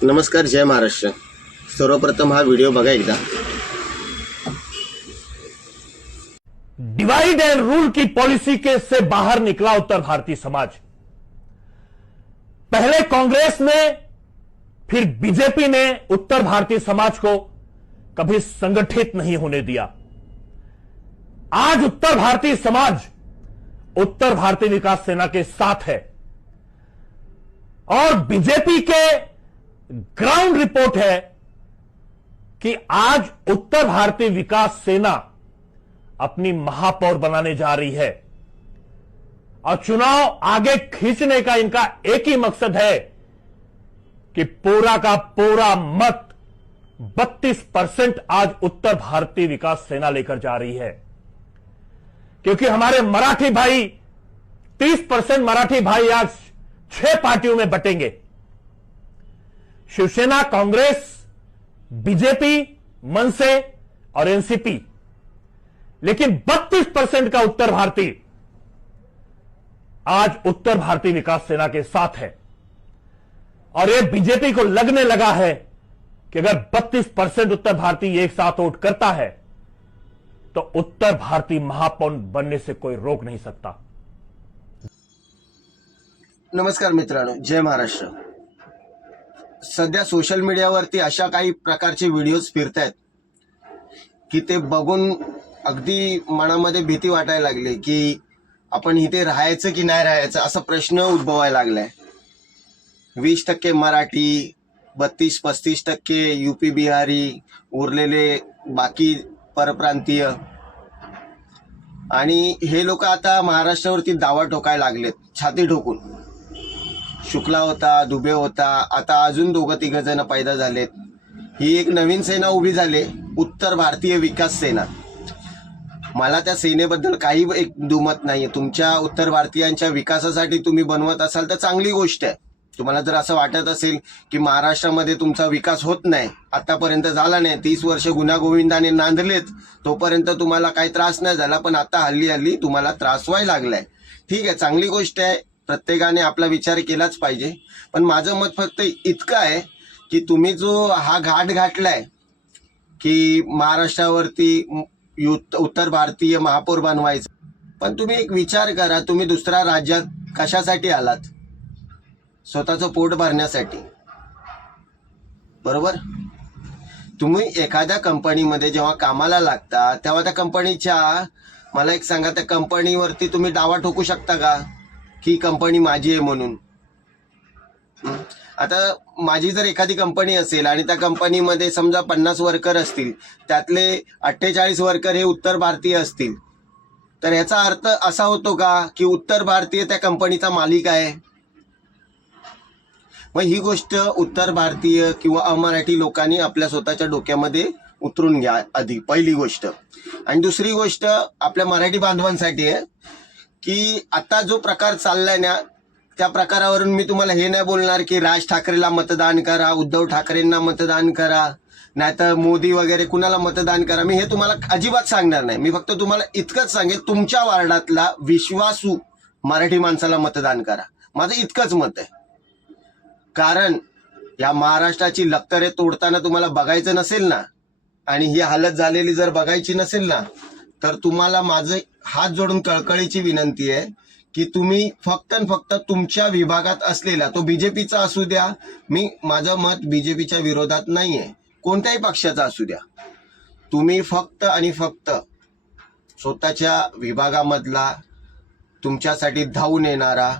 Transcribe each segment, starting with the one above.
नमस्कार, जय महाराष्ट्र। सर्वप्रथम हा व्हिडिओ बघा एकदा। डिवाइड एंड रूल की पॉलिसी के से बाहर निकला उत्तर भारतीय समाज। पहले कांग्रेस ने, फिर बीजेपी ने उत्तर भारतीय समाज को कभी संगठित नहीं होने दिया। आज उत्तर भारतीय समाज उत्तर भारतीय विकास सेना के साथ है और बीजेपी के ग्राउंड रिपोर्ट है कि आज उत्तर भारतीय विकास सेना अपनी महापौर बनाने जा रही है और चुनाव आगे खींचने का इनका एक ही मकसद है कि पूरा का पूरा मत 32% आज उत्तर भारतीय विकास सेना लेकर जा रही है, क्योंकि हमारे मराठी भाई 30% मराठी भाई आज 6 पार्टियों में बटेंगे। शिवसेना, कांग्रेस, बीजेपी, मनसे और एनसीपी, लेकिन 32% का उत्तर भारतीय आज उत्तर भारतीय विकास सेना के साथ है। और यह बीजेपी को लगने लगा है कि अगर 32% उत्तर भारतीय एक साथ वोट करता है तो उत्तर भारतीय महापौर बनने से कोई रोक नहीं सकता। नमस्कार मित्रांनो, जय महाराष्ट्र। सध्या सोशल मीडियावरती अशा काही प्रकारचे व्हिडिओज फिरतायत की ते बघून अगदी मनामध्ये भीती वाटायला लागली की आपण इथे राहायचं की नाही राहायचं असा प्रश्न उद्भवायला लागलाय। 20% मराठी, 32-35% यूपी बिहारी, उरलेले बाकी परप्रांतीय, आणि हे लोक आता महाराष्ट्रावरती दावा ठोकायला लागलेत छाती ठोकून। शुक्ला होता, दुबे होता, आता अजून 2-3 जण पैदा झालेत। ही एक नवीन सेना उभी झाली, उत्तर भारतीय विकास सेना। मला त्या सेनेबद्दल काही एक दुमत नाहीये। तुमच्या उत्तर भारतीयांच्या विकासासाठी तुम्ही बनवत असाल तर चांगली गोष्ट आहे। तुम्हाला जर असं वाटत असेल की महाराष्ट्रामध्ये तुमचा विकास होत नाही, आतापर्यंत झाला नाही, 30 वर्ष गुण्यागोविंदाने नांदलेत, तोपर्यंत तुम्हाला काही त्रास नाही झाला, पण आता हल्ली हल्ली तुम्हाला त्रास व्हायला लागलाय। ठीक आहे, चांगली गोष्ट आहे, प्रत्येकाने आपला विचार केलाच पाहिजे। पण माझं मत फक्त इतकं आहे की तुम्ही जो हा घाट घातलाय की महाराष्ट्रावरती उत्तर भारतीय महापौर बनवायचं, पण तुम्ही एक विचार करा, तुम्ही दुसऱ्या राज्यात कशासाठी आलात? स्वतःचं पोट भरण्यासाठी, बरोबर? तुम्ही एखाद्या कंपनीमध्ये जेव्हा कामाला लागता तेव्हा त्या कंपनीच्या, मला एक सांगा, त्या कंपनीवरती तुम्ही दावा ठोकू शकता का की कंपनी माझी आहे म्हणून? आता माझी जर एखादी कंपनी असेल आणि त्या कंपनीमध्ये समजा 50 वर्कर असतील, त्यातले 48 वर्कर हे उत्तर भारतीय असतील, तर याचा अर्थ असा होतो का की उत्तर भारतीय त्या कंपनीचा मालिक आहे? मग ही गोष्ट उत्तर भारतीय किंवा अमराठी लोकांनी आपल्या स्वतःच्या डोक्यामध्ये उतरून घ्या आधी, पहिली गोष्ट। आणि दुसरी गोष्ट आपल्या मराठी बांधवांसाठी आहे की आता जो प्रकार चाललाय ना, त्या प्रकारावरून मी तुम्हाला हे नाही बोलणार की राज ठाकरेला मतदान करा, उद्धव ठाकरेंना मतदान करा, नाहीतर मोदी वगैरे कुणाला मतदान करा। मी हे तुम्हाला अजिबात सांगणार नाही। मी फक्त तुम्हाला इतकंच सांगेल, तुमच्या वार्डातला विश्वासू मराठी माणसाला मतदान करा, माझं इतकंच मत आहे। कारण या महाराष्ट्राची लक्तरे तोडताना तुम्हाला बघायचं नसेल ना, आणि ही हालत झालेली जर बघायची नसेल ना, तर तुम्हाला माझं हात जोडून कळकळीची विनंती आहे की तुम्ही फक्त आणि फक्त तुमच्या विभागात असलेला, तो बीजेपीचा असू द्या, माझं मत बीजेपीच्या विरोधात नाहीये, कोणत्याही पक्षाचा असू द्या, तुम्ही फक्त आणि फक्त स्वतःच्या विभागामधला तुमच्यासाठी धावून येणारा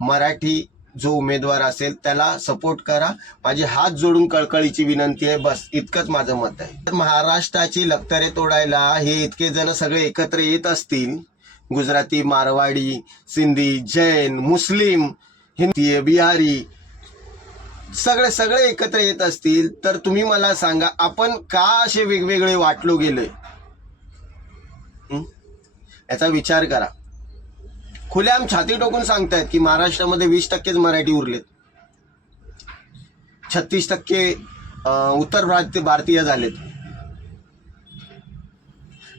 मराठी जो उमेदवार असेल त्याला सपोर्ट करा। माझी हात जोडून कळकळीची विनंती आहे, बस इतकंच माझं मत आहे। महाराष्ट्राची लक्तरे तोडायला हे इतके जण सगळे एकत्र येत असतील, गुजराती, मारवाडी, सिंधी, जैन, मुस्लिम, हिंदी, बिहारी, सगळे सगळे एकत्र येत असतील, तर तुम्ही मला सांगा, आपण का असे वेगवेगळे वाटलो गेलोय? याचा विचार करा। खुल्याम छाती टोकून सांगतायत की महाराष्ट्रामध्ये 20%च मराठी उरलेत, 36% उत्तर भारतीय झालेत।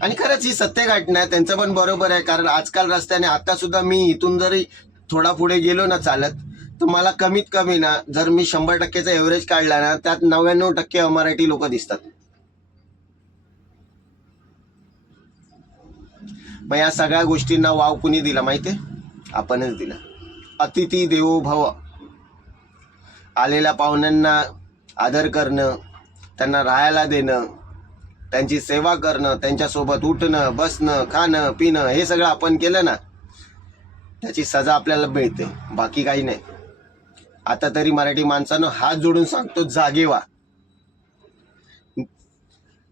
आणि खरंच ही सत्य घटना आहे, त्यांचं पण बरोबर आहे। कारण आजकाल रस्त्याने, आता सुद्धा मी इथून जरी थोडा पुढे गेलो ना चालत, तर मला कमीत कमी ना, जर मी 100%चा एव्हरेज काढला ना, त्यात 99% अमराठी लोक दिसतात. मग या सगळ्या गोष्टींना वाव कुणी दिला माहितीये? आपणच दिला. अतिथी देवो भव. आलेल्या पाहुण्यांना आदर करणं, त्यांना राहायला देणं, त्यांची सेवा करणं, त्यांच्यासोबत उठणं, बसणं, खाणं, पिणं, हे सगळं आपण केलं ना, त्याची सजा आपल्याला मिळते. बाकी काही नाही. आता तरी मराठी माणसानं हात जोडून सांगतो, जागे व्हा.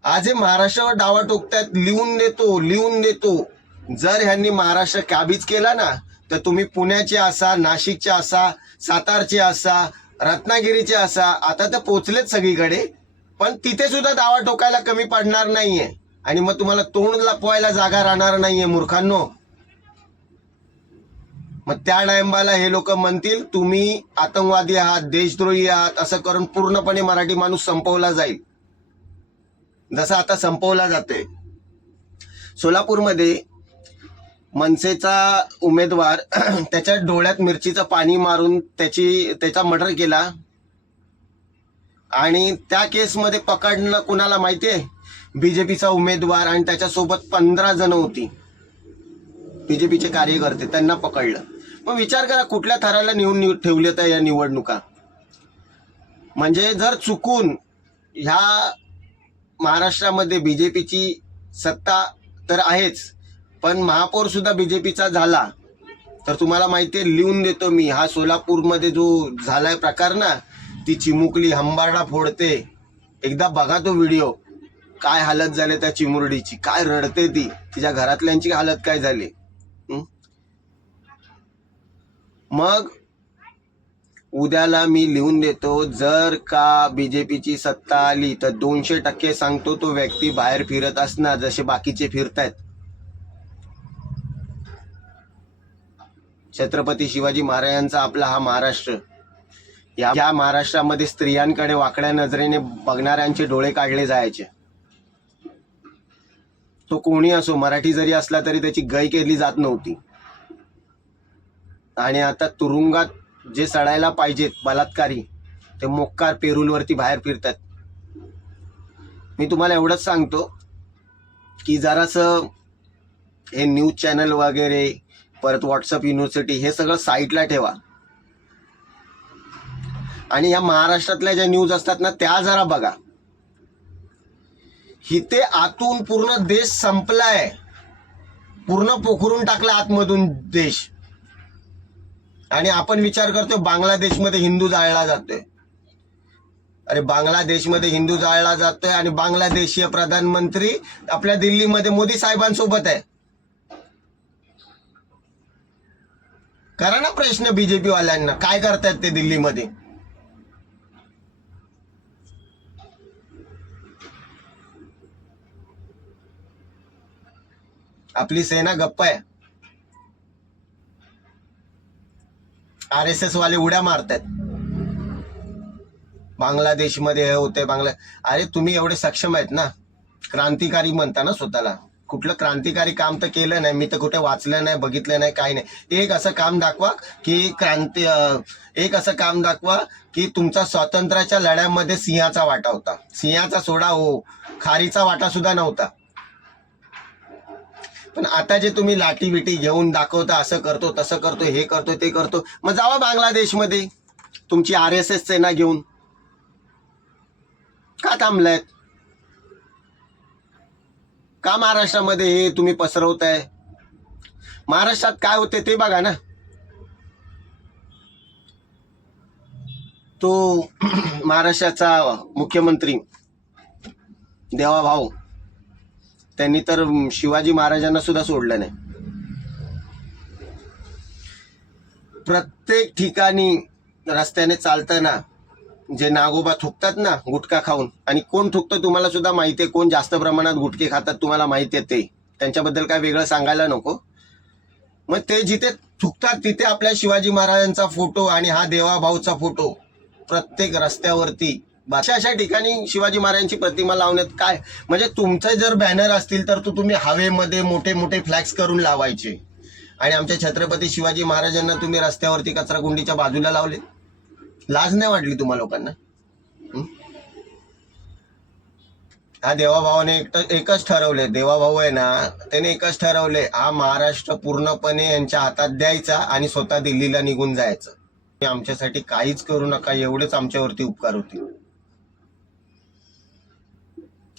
आज हे महाराष्ट्रावर डावा टोकतायत. लिहून देतो. जर ह्यांनी महाराष्ट्र काबीज केला ना, तर तुम्ही पुण्याचे असा, नाशिकचे असा, सातारचे असा, रत्नागिरीचे असा, आता तर पोचलेच सगळीकडे, पण तिथे सुद्धा दावा टोकायला कमी पडणार नाहीये. आणि मग तुम्हाला तोंड लपवायला जागा राहणार नाहीये मूर्खांनो. मग त्या टाइमला हे लोक म्हणतील तुम्ही आतंकवादी आहात, देशद्रोही आहात, असं करून पूर्णपणे मराठी माणूस संपवला जाईल, जसं आता संपवला जातोय. सोलापूरमध्ये मनसेचा उमेदवार त्याच्या डोळ्यात मिरचीचं पाणी मारून त्याचा मर्डर केला. आणि त्या केसमध्ये पकडणं कुणाला माहितीये? बीजेपीचा उमेदवार आणि त्याच्यासोबत 15 जण होती, बीजेपीचे कार्यकर्ते, त्यांना पकडलं. मग विचार करा कुठल्या थराला नेऊन ठेवले तर या निवडणुका. म्हणजे जर चुकून ह्या महाराष्ट्रामध्ये बीजेपीची सत्ता तर आहेच, पण महापौर सुद्धा बीजेपीचा झाला, तर तुम्हाला माहितीये, लिहून देतो मी, हा सोलापूरमध्ये जो झालाय प्रकार ना, ती चिमुकली हंबारडा फोडते. एकदा बघा तो व्हिडिओ, काय हालत झाली त्या चिमुरडीची, काय रडते ती, तिच्या घरातल्यांची हालत काय झाली. मग उद्याला मी लिहून देतो, जर का बीजेपीची सत्ता आली तर 200% सांगतो तो व्यक्ती बाहेर फिरत असणार जसे बाकीचे फिरतायत. छत्रपती शिवाजी महाराजांचा आपला हा महाराष्ट्र, या महाराष्ट्रामध्ये स्त्रियांकडे वाकड्या नजरेने बघणाऱ्यांचे डोळे काढले जायचे. तो कोणी असो, मराठी जरी असला तरी त्याची गय केली जात नव्हती. आणि आता तुरुंगात जे सडायला पाहिजेत बलात्कारी, ते मोक्कार पेरूलवरती बाहेर फिरतात. मी तुम्हाला एवढंच सांगतो की जरासं हे न्यूज चॅनल वगैरे, परत व्हॉट्सअप युनिव्हर्सिटी, हे सगळं साईडला ठेवा. आणि या महाराष्ट्रातल्या ज्या न्यूज असतात ना, त्या जरा बघा. हिते आतून पूर्ण देश संपलाय, पूर्ण पोखरून टाकला आतमधून देश. आणि आपण विचार करतो बांगलादेशमध्ये हिंदू जाळला जातोय. अरे बांगलादेशमध्ये हिंदू जाळला जातोय आणि बांगलादेशीय प्रधानमंत्री आपल्या दिल्लीमध्ये मोदी साहेबांसोबत आहे. करा ना प्रश्न बीजेपी वाल्यांना, काय करतायत ते दिल्लीमध्ये. आपली सेना गप्प आहे. RSS वाले उड्या मारतात बांगलादेशमध्ये हे होते अरे तुम्ही एवढे सक्षम आहेत ना, क्रांतिकारी म्हणता ना स्वतःला. कुठलं क्रांतिकारी काम तर केलं नाही, मी तर कुठे वाचलं नाही, बघितलं नाही, काही नाही. एक असं काम दाखवा की तुमचा स्वातंत्र्याच्या लढ्यामध्ये सिंहाचा वाटा होता. सिंहाचा सोडा हो, खारीचा वाटा सुद्धा नव्हता. पण आता जे तुम्ही लाठी बिटी घेऊन दाखवता, असं करतो, तसं करतो, हे करतो, ते करतो, मग जावा बांगलादेशमध्ये तुमची RSS सेना घेऊन. का थांबलायत? का महाराष्ट्रामध्ये हे तुम्ही पसरवताय? महाराष्ट्रात काय होते ते बघा ना. तो महाराष्ट्राचा मुख्यमंत्री देवाभाऊ, त्यांनी तर शिवाजी महाराजांना सुद्धा सोडलं नाही. प्रत्येक ठिकाणी रस्त्याने चालताना जे नागोबा थुकतात ना गुटखा खाऊन, आणि कोण थुकतं तुम्हाला सुद्धा माहिती आहे, कोण जास्त प्रमाणात गुटखे खातात तुम्हाला माहिती आहे, ते त्यांच्याबद्दल काय वेगळं सांगायला नको. मग ते जिथे थुकतात तिथे आपल्या शिवाजी महाराजांचा फोटो आणि हा देवाभाऊचा फोटो प्रत्येक रस्त्यावरती, अशा ठिकाणी शिवाजी महाराजांची प्रतिमा लावण्यात काय म्हणजे. तुमचे जर बॅनर असतील तर तुम्ही हवेमध्ये मोठे मोठे फ्लॅक्स करून लावायचे. आणि आमच्या छत्रपती शिवाजी महाराजांना तुम्ही रस्त्यावरती कचराकुंडीच्या बाजूला लावले. लाज नाही वाटली तुम्हा लोकांना? हा देवाभावाने एकच ठरवले, देवाभाऊ आहे ना, त्याने एकच ठरवले, हा महाराष्ट्र पूर्णपणे यांच्या हातात द्यायचा आणि स्वतः दिल्लीला निघून जायचं. आमच्यासाठी काहीच करू नका, एवढेच आमच्यावरती उपकार होतील.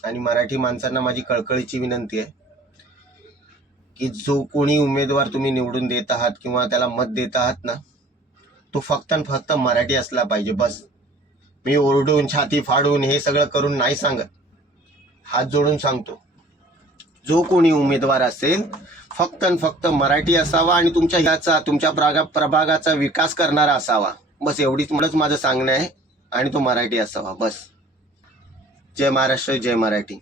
आणि मराठी माणसांना माझी कळकळीची विनंती आहे की जो कोणी उमेदवार तुम्ही निवडून देत आहात किंवा त्याला मत देत आहात ना, तो फक्त आणि फक्त मराठी असला पाहिजे. बस. मी ओरडून छाती फाडून हे सगळं करून नाही सांगत, हात जोडून सांगतो. जो कोणी उमेदवार असेल फक्त आणि फक्त मराठी असावा आणि तुमच्या ह्याचा तुमच्या प्रभागाचा विकास करणारा असावा. बस एवढीच माझं सांगणं आहे. आणि तो मराठी असावा. बस. जय महाराष्ट्र, जय मराठी.